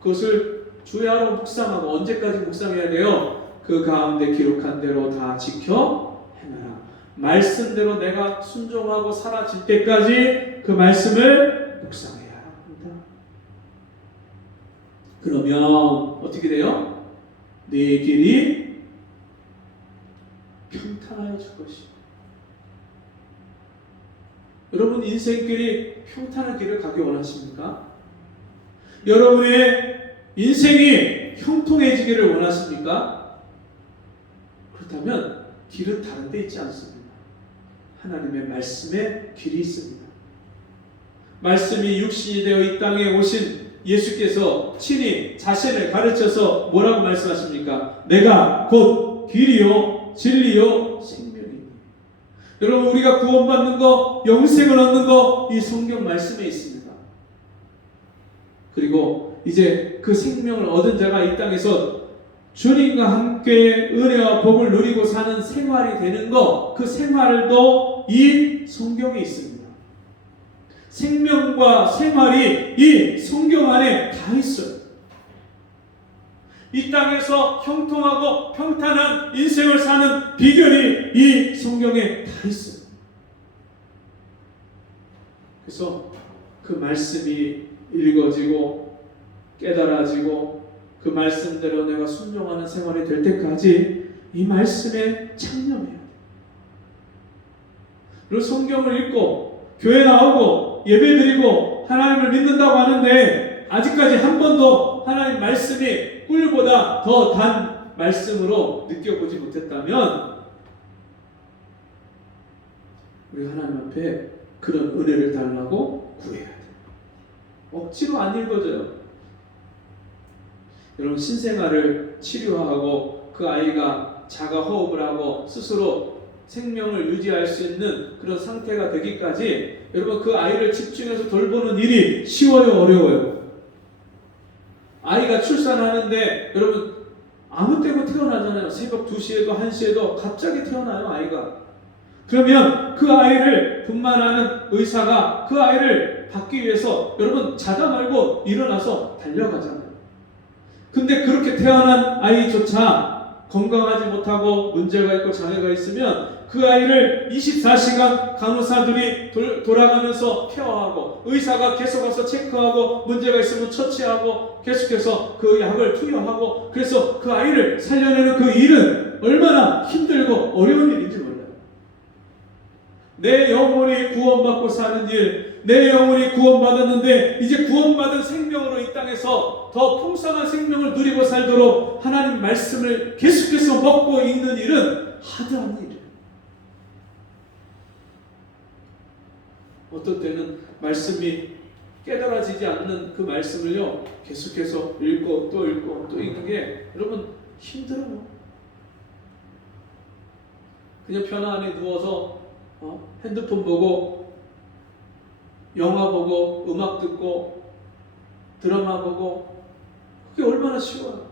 그것을 주야로 묵상하고 언제까지 묵상해야 돼요? 그 가운데 기록한 대로 다 지켜 행하라. 말씀대로 내가 순종하고 사라질 때까지 그 말씀을 묵상해야 합니다. 그러면 어떻게 돼요? 네 길이 평탄해질 것이요. 여러분 인생길이 평탄한 길을 가기 원하십니까? 여러분의 인생이 형통해지기를 원하십니까? 그렇다면 길은 다른 데 있지 않습니다. 하나님의 말씀에 길이 있습니다. 말씀이 육신이 되어 이 땅에 오신 예수께서 친히 자신을 가르쳐서 뭐라고 말씀하십니까? 내가 곧 길이요 진리요 생명이니. 여러분 우리가 구원받는 거 영생을 얻는 거 이 성경 말씀에 있습니다. 그리고 이제 그 생명을 얻은 자가 이 땅에서 주님과 함께 은혜와 복을 누리고 사는 생활이 되는 거, 그 생활도 이 성경에 있습니다. 생명과 생활이 이 성경 안에 다 있어요. 이 땅에서 형통하고 평탄한 인생을 사는 비결이 이 성경에 다 있어요. 그래서 그 말씀이 읽어지고 깨달아지고 그 말씀대로 내가 순종하는 생활이 될 때까지 이 말씀에 창념해야 돼요. 그리고 성경을 읽고 교회 나오고 예배드리고 하나님을 믿는다고 하는데 아직까지 한 번도 하나님 말씀이 꿀보다 더 단 말씀으로 느껴보지 못했다면 우리 하나님 앞에 그런 은혜를 달라고 구해야 돼요. 억지로 안 읽어져요. 여러분 신생아를 치료하고 그 아이가 자가 호흡을 하고 스스로 생명을 유지할 수 있는 그런 상태가 되기까지 여러분 그 아이를 집중해서 돌보는 일이 쉬워요, 어려워요? 아이가 출산하는데 여러분 아무 때고 태어나잖아요. 새벽 2시에도 1시에도 갑자기 태어나요, 아이가. 그러면 그 아이를 분만하는 의사가 그 아이를 받기 위해서 여러분 자다 말고 일어나서 달려가잖아요. 근데 그렇게 태어난 아이조차 건강하지 못하고 문제가 있고 장애가 있으면 그 아이를 24시간 간호사들이 돌아가면서 케어하고 의사가 계속 와서 체크하고 문제가 있으면 처치하고 계속해서 그 약을 투여하고 그래서 그 아이를 살려내는 그 일은 얼마나 힘들고 어려운 일인지 몰라요. 내 영혼이 구원받고 사는 일, 내 영혼이 구원받았는데 이제 구원받은 생명으로 이 땅에서 더 풍성한 생명을 누리고 살도록 하나님 말씀을 계속해서 먹고 읽는 일은 하드한 일이에요. 어떤 때는 말씀이 깨달아지지 않는 그 말씀을요 계속해서 읽고 또 읽고 또 읽는 게 여러분 힘들어요. 그냥 편안히 누워서 핸드폰 보고 영화 보고 음악 듣고 드라마 보고 그게 얼마나 쉬워요.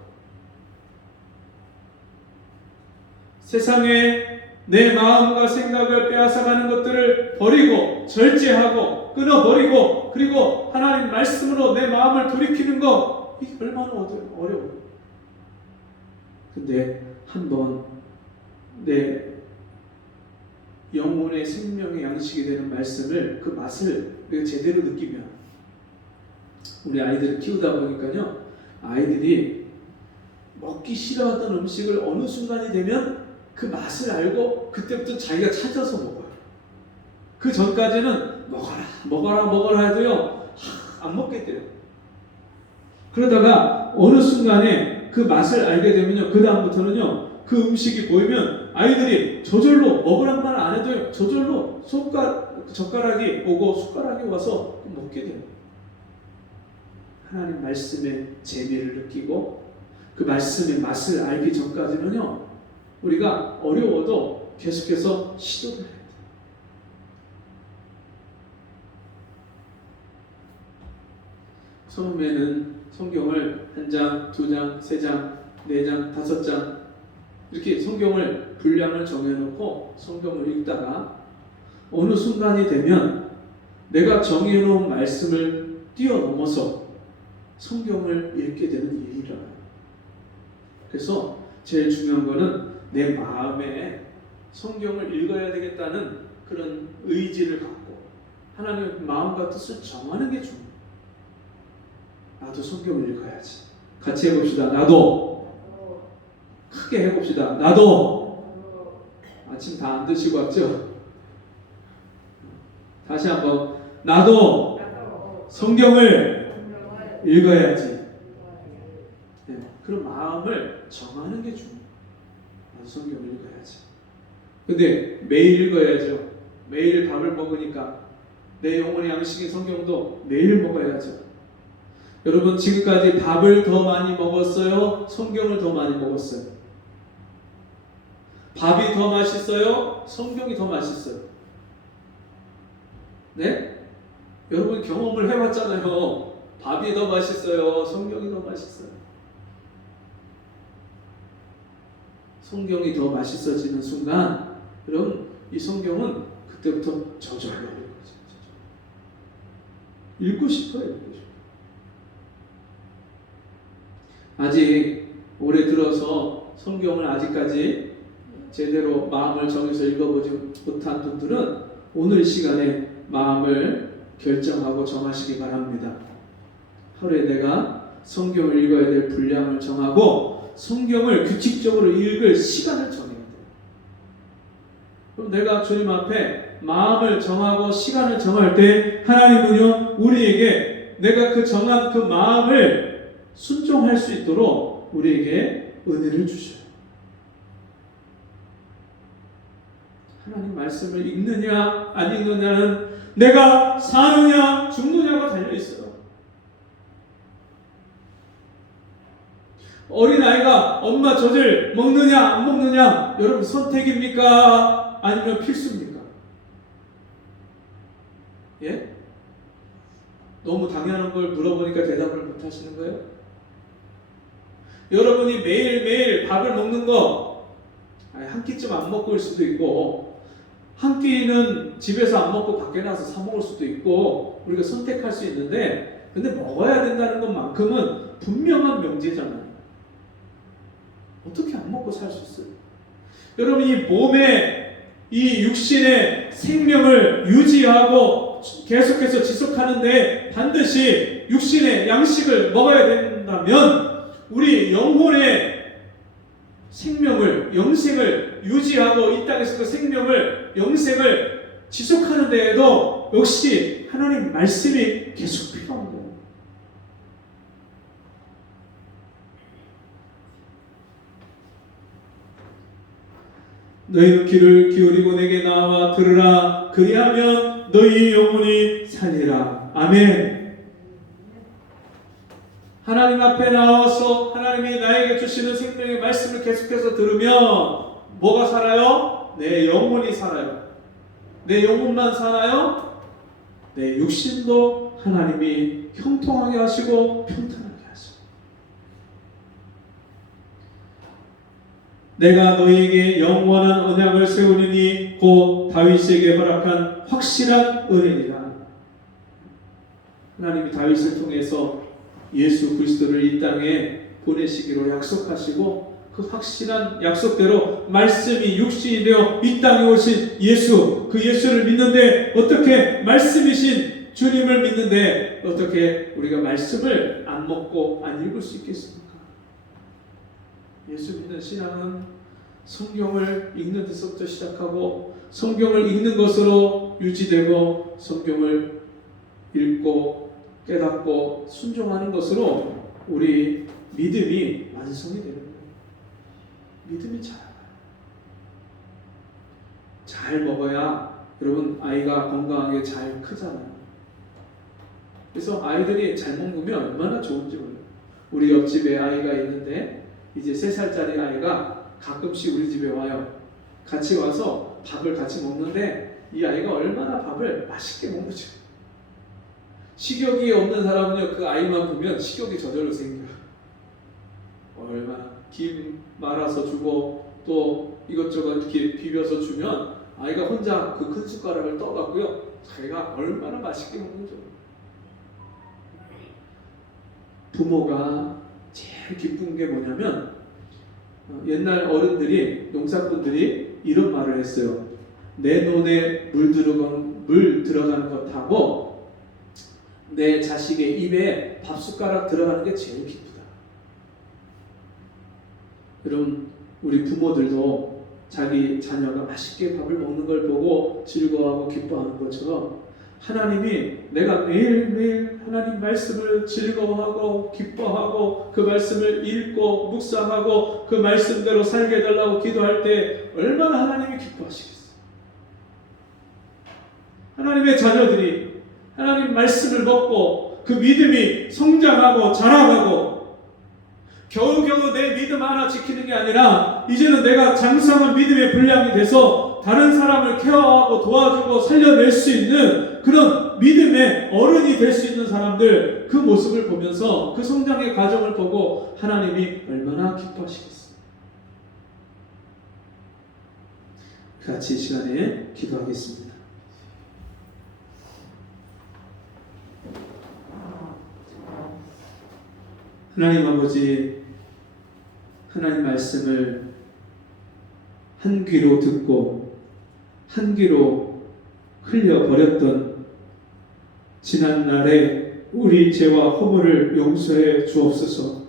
세상에 내 마음과 생각을 빼앗아가는 것들을 버리고 절제하고 끊어버리고 그리고 하나님 말씀으로 내 마음을 돌이키는 거 이게 얼마나 어려워요. 근데 한번 내 영혼의 생명의 양식이 되는 말씀을 그 맛을 우리가 제대로 느끼면 우리 아이들을 키우다 보니까요 아이들이 먹기 싫어하던 음식을 어느 순간이 되면 그 맛을 알고 그때부터 자기가 찾아서 먹어요. 그 전까지는 먹어라 해도요 안 먹게 돼요. 그러다가 어느 순간에 그 맛을 알게 되면요 그 다음부터는요 그 음식이 보이면 아이들이 저절로 먹으란 말 안 해도요 저절로 젓가락이 오고 숟가락이 와서 먹게 돼요. 하나님 말씀의 재미를 느끼고 그 말씀의 맛을 알기 전까지는요 우리가 어려워도 계속해서 시도를 해야 돼요. 처음에는 성경을 1장, 2장, 3장, 4장, 5장 이렇게 성경을 분량을 정해놓고 성경을 읽다가 어느 순간이 되면 내가 정해놓은 말씀을 뛰어넘어서 성경을 읽게 되는 일이 일어나요. 그래서 제일 중요한 거는 내 마음에 성경을 읽어야 되겠다는 그런 의지를 갖고 하나님의 마음과 뜻을 정하는 게 중요해요. 나도 성경을 읽어야지. 같이 해봅시다. 나도. 크게 해봅시다. 나도. 아침 다 안 드시고 왔죠? 다시 한번. 나도 성경을 읽어야지. 네, 그런 마음을 정하는 게 중요해요. 나도 성경을 읽어야지. 근데 매일 읽어야죠. 매일 밥을 먹으니까 내 영혼의 양식인 성경도 매일 먹어야죠. 여러분 지금까지 밥을 더 많이 먹었어요? 성경을 더 많이 먹었어요? 밥이 더 맛있어요? 성경이 더 맛있어요? 네? 여러분 경험을 해봤잖아요. 밥이 더 맛있어요? 성경이 더 맛있어요? 성경이 더 맛있어지는 순간 여러분 이 성경은 그때부터 저절로 읽고 싶어요. 읽고 싶어요. 아직 올해 들어서 성경을 아직까지 제대로 마음을 정해서 읽어보지 못한 분들은 오늘 시간에 마음을 결정하고 정하시기 바랍니다. 하루에 내가 성경을 읽어야 될 분량을 정하고 성경을 규칙적으로 읽을 시간을 정해야 돼요. 그럼 내가 주님 앞에 마음을 정하고 시간을 정할 때 하나님은요 우리에게 내가 그 정한 그 마음을 순종할 수 있도록 우리에게 은혜를 주셔요. 하나님 말씀을 읽느냐 안 읽느냐는 내가 사느냐 죽느냐가 달려있어요. 어린아이가 엄마 젖을 먹느냐 안 먹느냐 여러분 선택입니까? 아니면 필수입니까? 예? 너무 당연한 걸 물어보니까 대답을 못 하시는 거예요? 여러분이 매일매일 밥을 먹는 거 한 끼쯤 안 먹고 올 수도 있고 한 끼는 집에서 안 먹고 밖에 나가서 사 먹을 수도 있고 우리가 선택할 수 있는데 근데 먹어야 된다는 것만큼은 분명한 명제잖아요. 어떻게 안 먹고 살 수 있어요? 여러분 이 몸에 이 육신의 생명을 유지하고 계속해서 지속하는데 반드시 육신의 양식을 먹어야 된다면 우리 영혼의 생명을 영생을 유지하고 이 땅에서 그 생명을 영생을 지속하는 데에도 역시 하나님 말씀이 계속 필요한 거예요. 너희는 귀를 기울이고 내게 나와 들으라. 그리하면 너희 영혼이 살리라. 아멘. 하나님 앞에 나와서 하나님이 나에게 주시는 생명의 말씀을 계속해서 들으면 뭐가 살아요? 내 영혼이 살아요. 내 영혼만 살아요? 내 육신도 하나님이 형통하게 하시고 평탄하게 하시고 내가 너희에게 영원한 언약을 세우리니 곧 다윗에게 허락한 확실한 은혜니라. 하나님이 다윗을 통해서 예수 그리스도를 이 땅에 보내시기로 약속하시고 그 확실한 약속대로 말씀이 육신이 되어 이 땅에 오신 예수, 그 예수를 믿는데 어떻게 말씀이신 주님을 믿는데 어떻게 우리가 말씀을 안 먹고 안 읽을 수 있겠습니까? 예수 믿는 신앙은 성경을 읽는 데서부터 시작하고 성경을 읽는 것으로 유지되고 성경을 읽고 깨닫고 순종하는 것으로 우리 믿음이 완성이 되는 거예요. 믿음이 자라나요. 잘 먹어야 여러분 아이가 건강하게 잘 크잖아요. 그래서 아이들이 잘 먹으면 얼마나 좋은지 몰라요. 우리 옆집에 아이가 있는데 이제 3살짜리 아이가 가끔씩 우리 집에 와요. 같이 와서 밥을 같이 먹는데 이 아이가 얼마나 밥을 맛있게 먹는지. 식욕이 없는 사람은요, 그 아이만 보면 식욕이 저절로 생겨요. 얼마나 김 말아서 주고 또 이것저것 이렇게 비벼서 주면 아이가 혼자 그 큰 숟가락을 떠갖고요, 자기가 얼마나 맛있게 먹는지. 부모가 제일 기쁜 게 뭐냐면 옛날 어른들이, 농사꾼들이 이런 말을 했어요. 내 눈에 물 들어가는 것하고 내 자식의 입에 밥 숟가락 들어가는 게 제일 기쁘다. 여러분, 우리 부모들도 자기 자녀가 맛있게 밥을 먹는 걸 보고 즐거워하고 기뻐하는 것처럼 하나님이 내가 매일매일 하나님 말씀을 즐거워하고 기뻐하고 그 말씀을 읽고 묵상하고 그 말씀대로 살게 해달라고 기도할 때 얼마나 하나님이 기뻐하시겠어요. 하나님의 자녀들이 하나님 말씀을 먹고 그 믿음이 성장하고 자라가고 겨우겨우 내 믿음 하나 지키는 게 아니라 이제는 내가 장성한 믿음의 분량이 돼서 다른 사람을 케어하고 도와주고 살려낼 수 있는 그런 믿음의 어른이 될 수 있는 사람들, 그 모습을 보면서 그 성장의 과정을 보고 하나님이 얼마나 기뻐하시겠어요. 같이 이 시간에 기도하겠습니다. 하나님 아버지, 하나님 말씀을 한 귀로 듣고 한 귀로 흘려버렸던 지난날에 우리 죄와 허물을 용서해 주옵소서.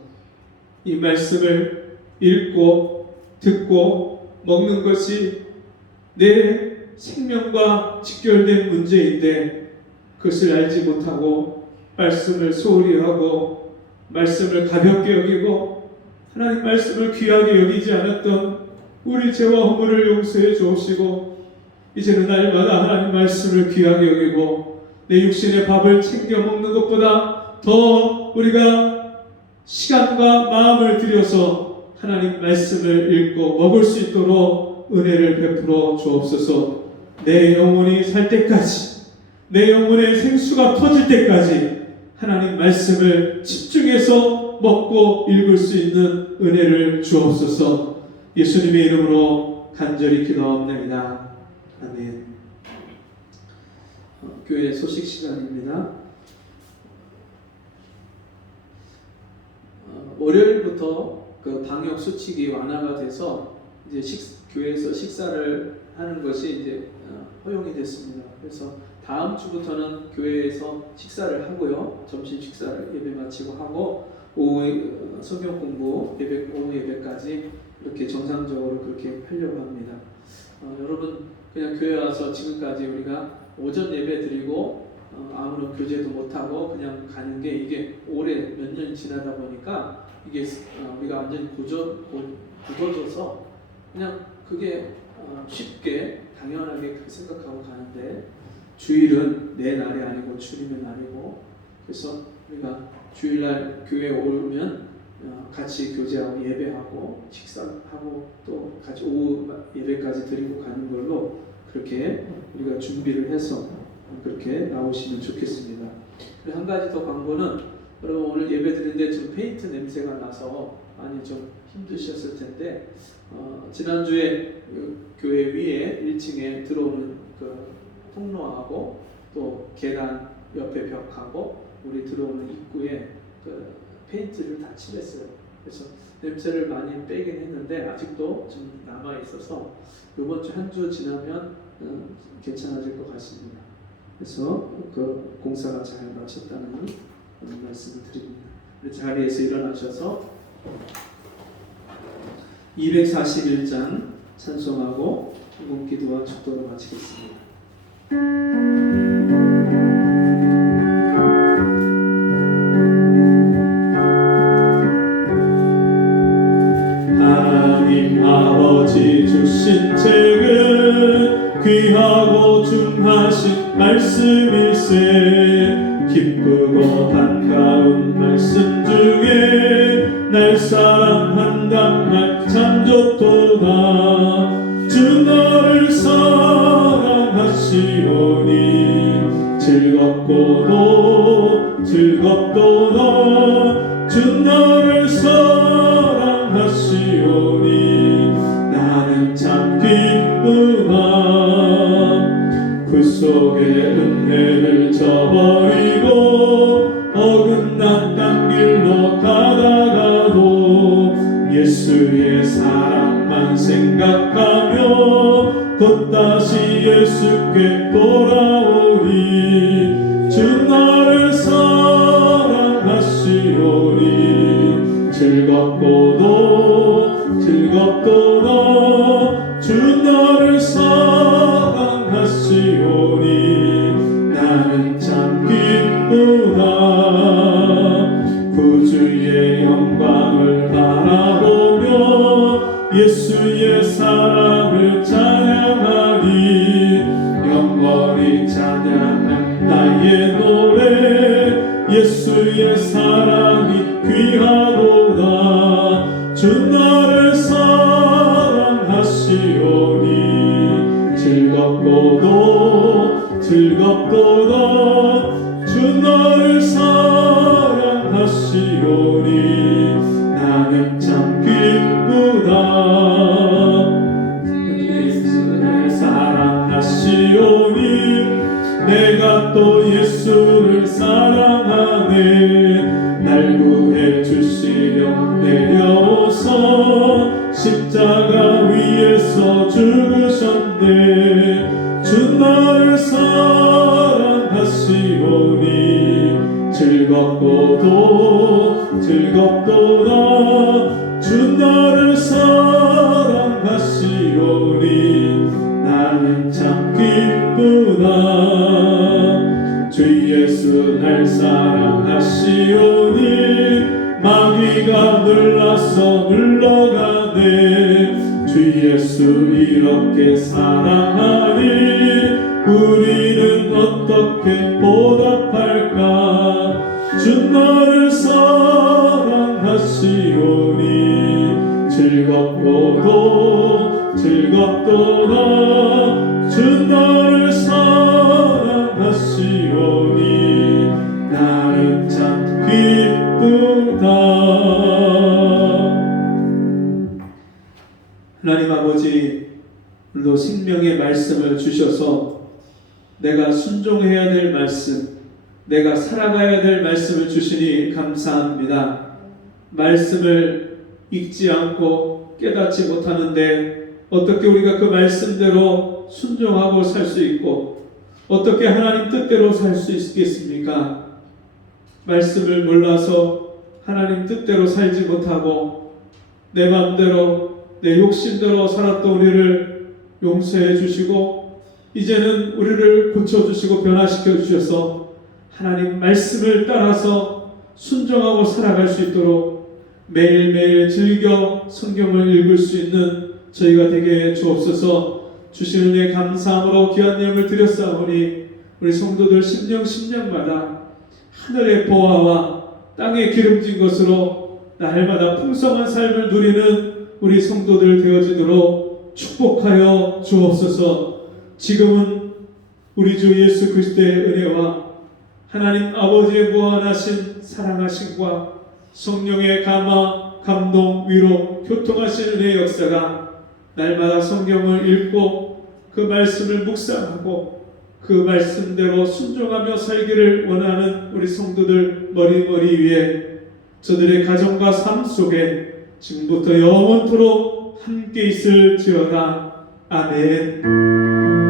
이 말씀을 읽고 듣고 먹는 것이 내 생명과 직결된 문제인데 그것을 알지 못하고 말씀을 소홀히 하고 말씀을 가볍게 여기고 하나님 말씀을 귀하게 여기지 않았던 우리 죄와 허물을 용서해 주옵시고 이제는 날마다 하나님 말씀을 귀하게 여기고 내 육신의 밥을 챙겨 먹는 것보다 더 우리가 시간과 마음을 들여서 하나님 말씀을 읽고 먹을 수 있도록 은혜를 베풀어 주옵소서. 내 영혼이 살 때까지, 내 영혼의 생수가 터질 때까지 하나님 말씀을 집중해서 먹고 읽을 수 있는 은혜를 주옵소서. 예수님의 이름으로 간절히 기도하옵나이다. 아멘. 교회 소식 시간입니다. 월요일부터 그 방역 수칙이 완화가 돼서 이제 교회에서 식사를 하는 것이 이제 허용이 됐습니다. 그래서 다음 주부터는 교회에서 식사를 하고요, 점심 식사를 예배 마치고 하고 오후 성경 공부 예배, 오후 예배까지 이렇게 정상적으로 그렇게 하려고 합니다. 여러분, 그냥 교회 와서 지금까지 우리가 오전 예배 드리고 아무런 교제도 못하고 그냥 가는 게 이게 오래 몇 년이 지나다 보니까 이게 우리가 완전히 굳어져서 그냥 그게 쉽게 당연하게 그렇게 생각하고 가는데, 주일은 내 날이 아니고 주님의 날이고, 그래서 우리가 주일날 교회에 오면 같이 교제하고 예배하고 식사하고 또 같이 오후 예배까지 드리고 가는 걸로 그렇게 우리가 준비를 해서 그렇게 나오시면 좋겠습니다. 그리고 한 가지 더 광고는, 여러분 오늘 예배 드리는데 좀 페인트 냄새가 나서 많이 좀 힘드셨을 텐데 지난주에 교회 위에 1층에 들어오는 그 통로하고 또 계단 옆에 벽하고 우리 들어오는 입구에 그 페인트를 다 칠했어요. 그래서 냄새를 많이 빼긴 했는데 아직도 좀 남아 있어서 이번 주 한 주 지나면 괜찮아질 것 같습니다. 그래서 그 공사가 잘 마쳤다는 말씀을 드립니다. 우리 자리에서 일어나셔서 241장 찬송하고 기도와 축도로 마치겠습니다. 하나님 아버지 주신 책은 귀하고 중하신 말씀일세. 기쁘고 반가운 말씀 중에 날 사랑한단 말 참 좋 들었도다. 주 나를 사랑하시오니 즐겁도다. 주 나를 사랑하시오니 나는 참 기쁘다. 그 속에 은혜를 저버리고 어긋난 딴 길로 가다가도 예수의 사랑만 생각하며 곧 다시 예수께 돌아오리. 주 나를 사랑하시오니 즐겁도다. 주 나를 사랑하시오니 나는 참 기쁘다. 구주의 영광을 바라보며 예수의 사랑을 찬양하리. 영원히 찬양한 나의 노래 예수의 사랑이 귀하도다. 주 나를 사랑하시오니 즐겁도다. 주 나를 사랑하시오니 나는 참 기쁘다. 예수를 사랑하시오니 내가 또 예수를 사랑하네. 날 구해 주시려 내려오서 십자가 위에서 죽으셨네. 주 나를 사랑하시오니 즐겁도다. 주 나를 사랑하시오니 나는 참 기쁘다. 주 예수 날 사랑하시오니 마귀가 눌러서 물러가네. 주 예수 이렇게 사랑하니 우리는 어떻게 보답할까. 주 나를 사랑하시오니 즐겁도다. 주 나를 사랑하시오니 나는 참 기쁘다. 하나님 아버지, 오늘도 생명의 말씀을 주셔서 내가 순종해야 될 말씀, 내가 살아가야 될 말씀을 주시니 감사합니다. 말씀을 읽지 않고 깨닫지 못하는데 어떻게 우리가 그 말씀대로 순종하고 살 수 있고 어떻게 하나님 뜻대로 살 수 있겠습니까? 말씀을 몰라서 하나님 뜻대로 살지 못하고 내 마음대로 내 욕심대로 살았던 우리를 용서해 주시고 이제는 우리를 고쳐주시고 변화시켜 주셔서 하나님 말씀을 따라서 순종하고 살아갈 수 있도록 매일매일 즐겨 성경을 읽을 수 있는 저희가 되게 주옵소서. 주신 은혜 감사함으로 귀한 예물을 드렸사오니 우리 성도들 심령마다 하늘의 보화와 땅의 기름진 것으로 날마다 풍성한 삶을 누리는 우리 성도들 되어지도록 축복하여 주옵소서. 지금은 우리 주 예수 그리스도의 은혜와 하나님 아버지의 무한하신 사랑하심과 성령의 감화, 감동, 위로, 교통하신 은혜의 역사가 날마다 성경을 읽고 그 말씀을 묵상하고 그 말씀대로 순종하며 살기를 원하는 우리 성도들 머리 위에 저들의 가정과 삶 속에 지금부터 영원토록 함께 있을지어다. 아멘.